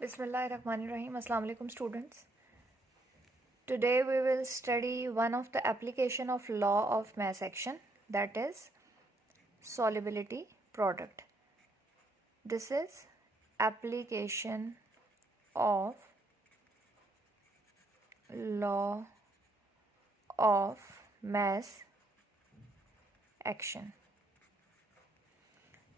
Bismillahirrahmanirrahim. Assalamu alaikum students. Today we will study one of the application of law of mass action, that is solubility product. This is application of law of mass action.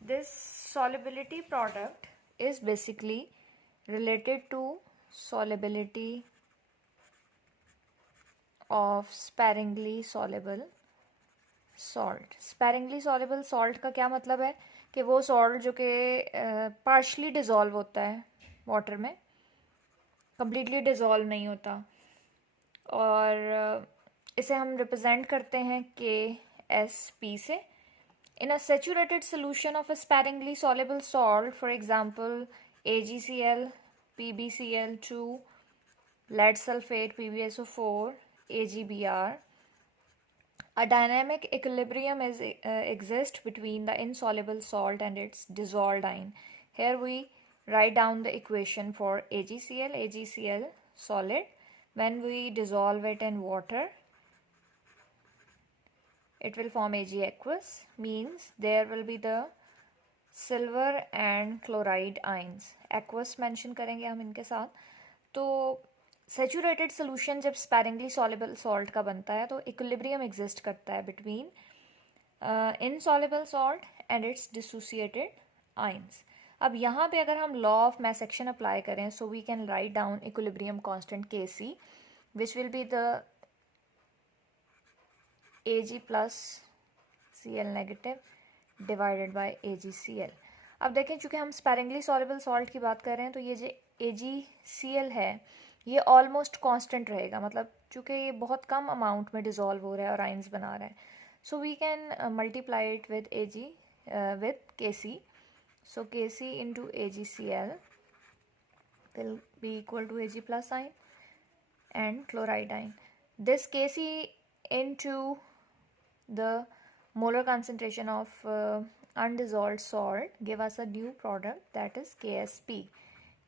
This solubility product is basically related to solubility of sparingly soluble salt. sparingly soluble salt का क्या मतलब है कि वो salt जो कि partially dissolve होता है वाटर में, कम्प्लीटली डिज़ोल्व नहीं होता, और इसे हम रिप्रेजेंट करते हैं KSP से. In a saturated solution of a sparingly soluble salt, for example AgCl, PbCl2, lead sulfate, PbSO4, AgBr, a dynamic equilibrium exists between the insoluble salt and its dissolved ion. Here we write down the equation for AgCl. AgCl solid. When we dissolve it in water, it will form Ag aqueous, means there will be the silver and chloride ions. Aqueous mention करेंगे हम इनके साथ. तो saturated solution जब sparingly soluble salt का बनता है तो इक्विलिब्रियम एग्जिस्ट करता है between insoluble salt and its dissociated ions. अब यहाँ पे अगर हम law of mass action apply करें, so we can write down equilibrium constant Kc, which will be the Ag plus Cl negative divided by AgCl. अब देखें, चूँकि हम स्पैरिंगली सॉल्युबल सॉल्ट की बात कर रहे हैं तो ये जो AgCl है ये ऑलमोस्ट कांस्टेंट रहेगा, मतलब चूँकि ये बहुत कम अमाउंट में डिज़ोल्व हो रहा है और आयंस बना रहा है. So we can multiply it with with Kc. So Kc into AgCl will be equal to Ag plus ion and chloride ion. This Kc into the molar concentration of undissolved salt give us a new product, that is KSP.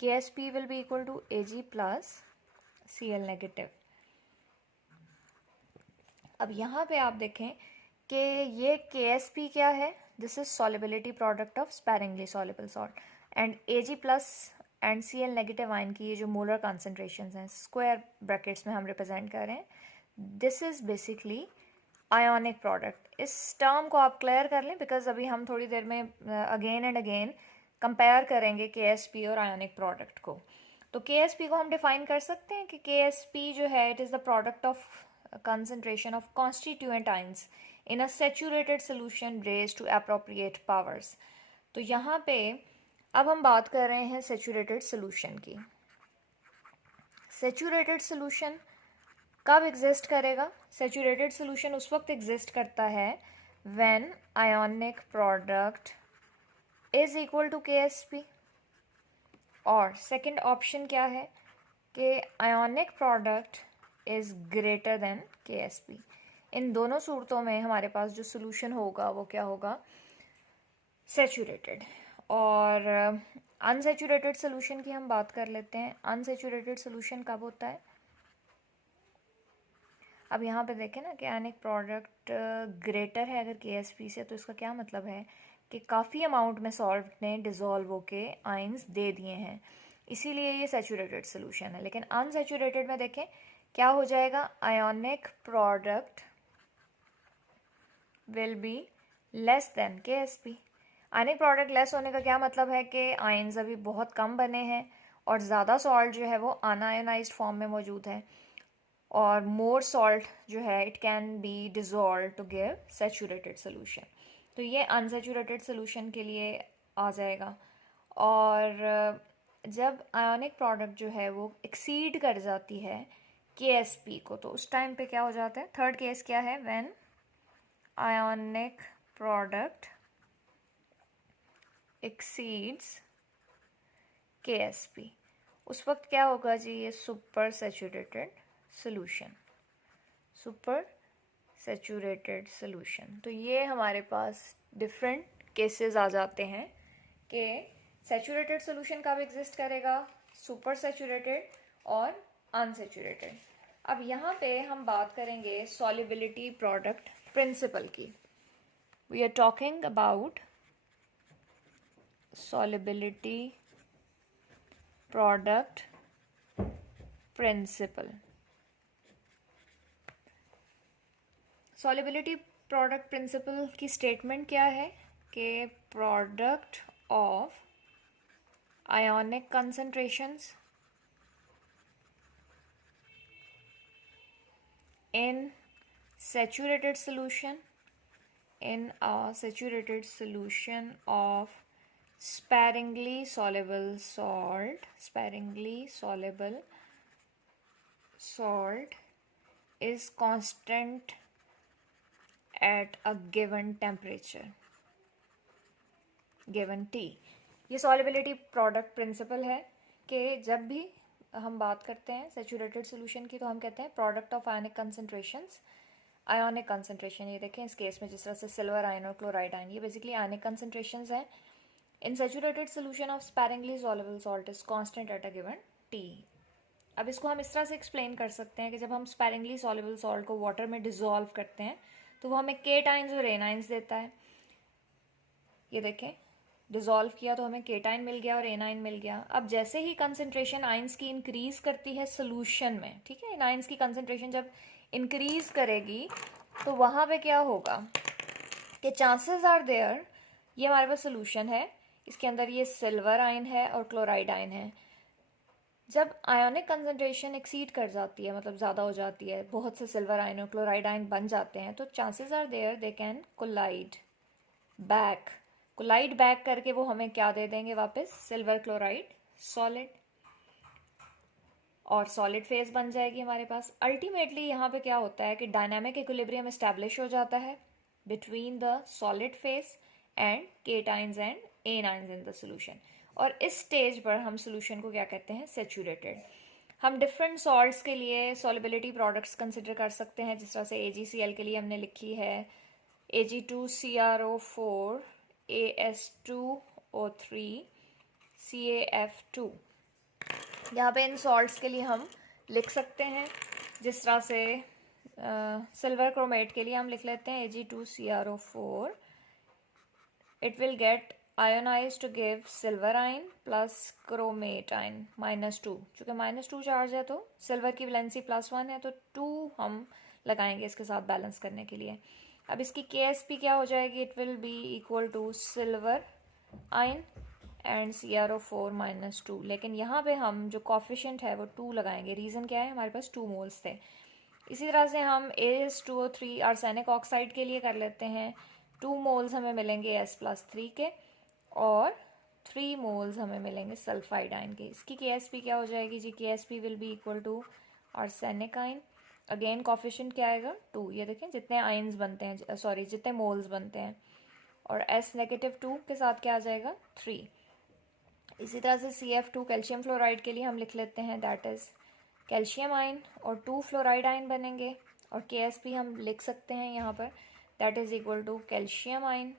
KSP will be equal to Ag plus Cl negative. अब यहाँ पे आप देखें कि ये KSP क्या है, this is solubility product of sparingly soluble salt, and Ag plus and Cl negative ion की ये जो मोलर कॉन्सेंट्रेशन हैं स्क्वायर ब्रैकेट्स में हम रिप्रेजेंट कर रहे हैं, this is basically ionic product. इस टर्म को आप क्लियर कर लें बिकॉज अभी हम थोड़ी देर में अगेन एंड अगेन कंपेयर करेंगे KSP और आयोनिक प्रोडक्ट को. तो KSP को हम डिफाइन कर सकते हैं कि KSP जो है it is the product of concentration of constituent ions in a saturated solution raised to appropriate powers. तो यहाँ पे अब हम बात कर रहे हैं सैचुरेटेड सोल्यूशन की. सैचुरेटेड सोल्यूशन कब एग्जिस्ट करेगा? सैचुरेटेड सोल्यूशन उस वक्त एग्जिस्ट करता है when ionic product is equal to KSP, और सेकंड ऑप्शन क्या है कि ionic product is greater than KSP. इन दोनों सूरतों में हमारे पास जो सोल्यूशन होगा वो क्या होगा? सैचुरेटेड. और अनसैचुरेटेड सोल्यूशन की हम बात कर लेते हैं. अनसैचुरेटेड सोल्यूशन कब होता है? अब यहाँ पे देखें ना कि आयोनिक प्रोडक्ट ग्रेटर है अगर KSP से, तो इसका क्या मतलब है कि काफ़ी अमाउंट में सॉल्ट ने डिज़ोल्व होके आयंस दे दिए हैं, इसीलिए ये सैचुरेटेड सोल्यूशन है. लेकिन अनसैचुरेटेड में देखें क्या हो जाएगा? Ionic product will be less than KSP. Ionic product less होने का क्या मतलब है कि आयंस अभी बहुत कम बने हैं और ज़्यादा सॉल्ट जो है वो अनआयोनाइज्ड फॉर्म में मौजूद है, और मोर सॉल्ट जो है it can be dissolve to give saturated solution. तो ये अनसैचुरेटेड सोल्यूशन के लिए आ जाएगा. और जब आयोनिक प्रोडक्ट जो है वो एक्सीड कर जाती है KSP को, तो उस टाइम पे क्या हो जाता है? थर्ड केस क्या है? When ionic product exceeds KSP. उस वक्त क्या होगा जी? ये super saturated solution. Super saturated solution. तो ये हमारे पास डिफरेंट केसेस आ जाते हैं कि सैचुरेटेड सोल्यूशन कब एग्जिस्ट करेगा, सुपर सैचुरेटेड और अनसैचुरेटेड। अब यहाँ पे हम बात करेंगे सॉल्युबिलिटी प्रोडक्ट प्रिंसिपल की। We are talking about solubility product principle। solubility product principle की स्टेटमेंट क्या है कि product of ionic concentrations in saturated solution of sparingly soluble salt is constant at a given temperature given T। ये solubility product principle है कि जब भी हम बात करते हैं saturated solution की तो हम कहते हैं product of ionic concentrations। ionic concentration ये देखें इस केस में जिस तरह से सिल्वर आयन और क्लोराइड आयन ये बेसिकली ionic concentrations हैं। In saturated solution of sparingly soluble salt is constant at a given T। अब इसको हम इस तरह से एक्सप्लेन कर सकते हैं कि जब हम sparingly soluble salt को वाटर में डिसॉल्व करते हैं तो वो हमें केटाइंस और एनाइंस देता है। ये देखें डिसॉल्व किया तो हमें केटाइन मिल गया और एनाइन मिल गया। अब जैसे ही कंसंट्रेशन आइंस की इंक्रीज करती है सोल्यूशन में, ठीक है, आइंस की कंसंट्रेशन जब इंक्रीज करेगी तो वहाँ पे क्या होगा कि चांसेस आर देयर, ये हमारे पास सोल्यूशन है, इसके अंदर ये सिल्वर आयन है और क्लोराइड आयन है। जब आयोनिक कंसंट्रेशन एक्सीड कर जाती है, मतलब ज़्यादा हो जाती है, बहुत से सिल्वर आयन और क्लोराइड आयन बन जाते हैं, तो chances are there they can collide back करके वो हमें क्या दे देंगे वापस, सिल्वर क्लोराइड सॉलिड, और सॉलिड फेज बन जाएगी हमारे पास। अल्टीमेटली यहाँ पे क्या होता है कि डायनामिक इक्विलिब्रियम एस्टैब्लिश हो जाता है between the solid phase and cations and anions in the solution, और इस स्टेज पर हम सोल्यूशन को क्या कहते हैं, सैचुरेटेड। हम डिफरेंट सॉल्ट्स के लिए सॉल्युबिलिटी प्रोडक्ट्स कंसिडर कर सकते हैं, जिस तरह से AgCl के लिए हमने लिखी है Ag2CrO4 AS2O3 CaF2। यहाँ पे इन सॉल्ट्स के लिए हम लिख सकते हैं जिस तरह से सिल्वर क्रोमेट के लिए हम लिख लेते हैं Ag2CrO4, it will get ionized to give silver ion plus chromate ion -2। चूँकि -2 चार्ज है तो सिल्वर की वैलेंसी +1 है तो 2 हम लगाएंगे इसके साथ बैलेंस करने के लिए। अब इसकी KSP क्या हो जाएगी, it will be equal to silver ion and CrO4 -2, लेकिन यहाँ पे हम जो कॉफिशेंट है वो 2 लगाएंगे। रीज़न क्या है, हमारे पास 2 मोल्स थे। इसी तरह से हम AS2O3 आर्सेनिक ऑक्साइड के लिए कर लेते हैं। 2 मोल्स हमें मिलेंगे S+3 के और 3 मोल्स हमें मिलेंगे सल्फाइड आयन के। इसकी KSP क्या हो जाएगी जी, KSP will be equal to arsenic ion, again coefficient क्या आएगा 2। ये देखें जितने आयन्स बनते हैं, सॉरी जितने मोल्स बनते हैं, और S-2 के साथ क्या आ जाएगा 3। इसी तरह से CF2 कैल्शियम फ्लोराइड के लिए हम लिख लेते हैं दैट इज़ कैल्शियम आयन, और 2 फ्लोराइड आयन बनेंगे, और KSP हम लिख सकते हैं यहाँ पर that is equal to calcium ion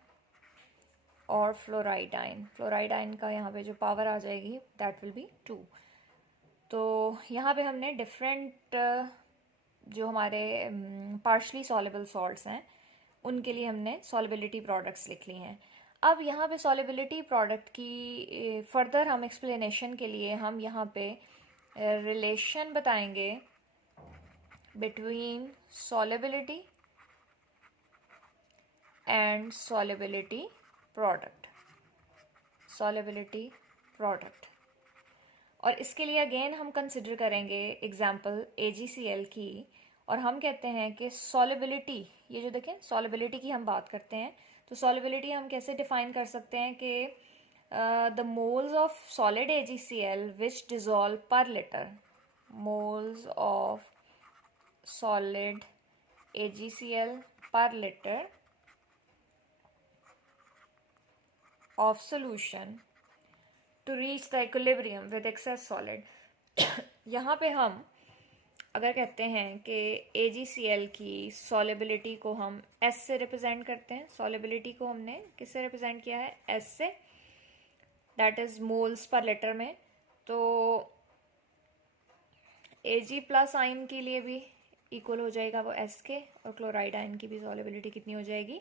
और फ्लोराइड आयन। फ्लोराइड आयन का यहाँ पे जो पावर आ जाएगी दैट विल बी 2। तो यहाँ पे हमने डिफरेंट जो हमारे पार्शली सॉल्युबल सॉल्ट्स हैं उनके लिए हमने सॉल्युबिलिटी प्रोडक्ट्स लिख ली हैं। अब यहाँ पे सॉल्युबिलिटी प्रोडक्ट की फर्दर हम एक्सप्लेनेशन के लिए हम यहाँ पे रिलेशन बताएंगे between solubility and solubility product, और इसके लिए अगेन हम कंसिडर करेंगे एग्जाम्पल AgCl की, और हम कहते हैं कि सॉल्युबिलिटी, ये जो देखें सॉल्युबिलिटी की हम बात करते हैं, तो सॉल्युबिलिटी हम कैसे डिफाइन कर सकते हैं कि the moles of solid AgCl which dissolve per litre, moles of solid AgCl per litre of solution to reach the equilibrium with excess solid। यहाँ पे हम अगर कहते हैं कि AgCl की solubility को हम S से रिप्रेजेंट करते हैं, solubility को हमने किससे रिप्रेजेंट किया है, S से, that is moles per liter में, तो Ag प्लस आयन के लिए भी इक्वल हो जाएगा वो S के, और क्लोराइड आयन की भी सॉलिबिलिटी कितनी हो जाएगी,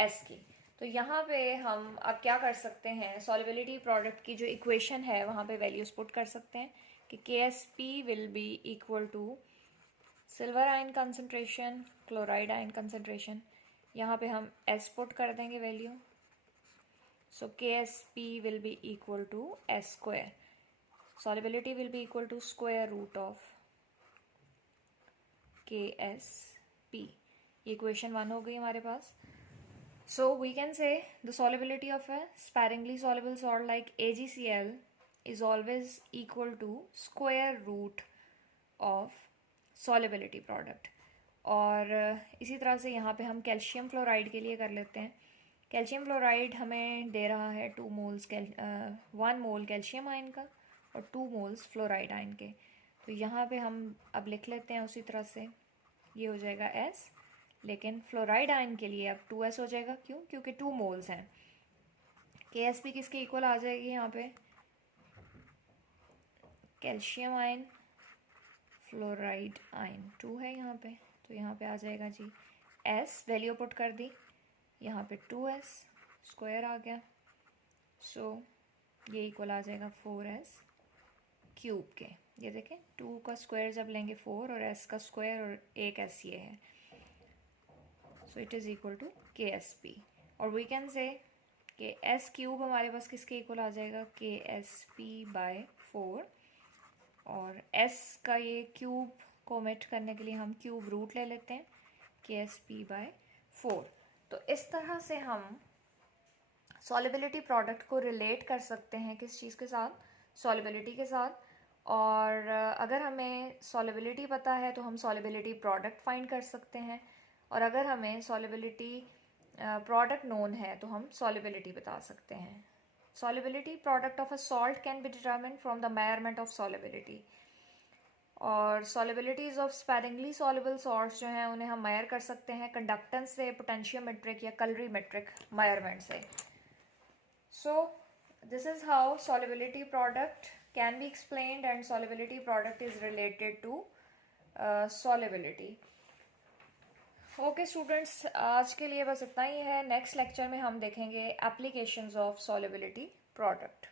S की। तो यहाँ पे हम अब क्या कर सकते हैं, सॉलिबिलिटी प्रोडक्ट की जो इक्वेशन है वहाँ पे वैल्यूज पुट कर सकते हैं कि KSP will be equal to silver ion concentration, chloride ion concentration. यहाँ पे हम S पुट कर देंगे value, so KSP will be equal to S square, solubility will be equal to square root of KSP। ये equation 1 हो गई हमारे पास। So we can say the solubility of a sparingly soluble salt like AgCl is always equal to square root of solubility product। और इसी तरह से यहाँ पे हम कैल्शियम फ्लोराइड के लिए कर लेते हैं। कैल्शियम फ्लोराइड हमें दे रहा है 2 मोल्स 1 मोल कैल्शियम आयन का और 2 मोल्स फ्लोराइड आयन के। तो यहाँ पे हम अब लिख लेते हैं उसी तरह से, ये हो जाएगा S, लेकिन फ्लोराइड आयन के लिए अब 2S हो जाएगा। क्यों? क्योंकि 2 मोल्स हैं। KSP किसके इक्वल आ जाएगी यहाँ पे, कैल्शियम आयन फ्लोराइड आयन 2 है यहाँ पे, तो यहाँ पे आ जाएगा जी S, वैल्यू पुट कर दी, यहाँ पे 2S स्क्वायर आ गया। सो ये इक्वल आ जाएगा 4S क्यूब के। ये देखें 2 का स्क्वायर जब लेंगे 4 और S का स्क्वायर और एक S ये है, so it is equal to KSP। और वी कैन से कि S क्यूब हमारे पास किसके इक्वल आ जाएगा, KSP बाय 4, और S का ये क्यूब को ओमिट करने के लिए हम क्यूब रूट ले लेते हैं, KSP बाय 4। तो इस तरह से हम सॉलिबिलिटी प्रोडक्ट को रिलेट कर सकते हैं किस चीज़ के साथ, सॉलिबिलिटी के साथ। और अगर हमें सॉलिबिलिटी पता है तो हम सॉलिबिलिटी प्रोडक्ट फाइंड कर सकते हैं, और अगर हमें सॉलिबिलिटी प्रोडक्ट नोन है तो हम सॉलिबिलिटी बता सकते हैं। Solubility product of a salt can be determined from the measurement of solubility. और solubilities of sparingly soluble salts जो हैं उन्हें हम मेजर कर सकते हैं कंडक्टेंस से, पोटेंशियोमेट्रिक या कलरीमेट्रिक मेजरमेंट से। So this is how solubility product can be explained, and solubility product is related to solubility। Okay students, आज के लिए बस इतना ही है। नेक्स्ट लेक्चर में हम देखेंगे एप्लीकेशंस ऑफ सॉलिबिलिटी प्रोडक्ट।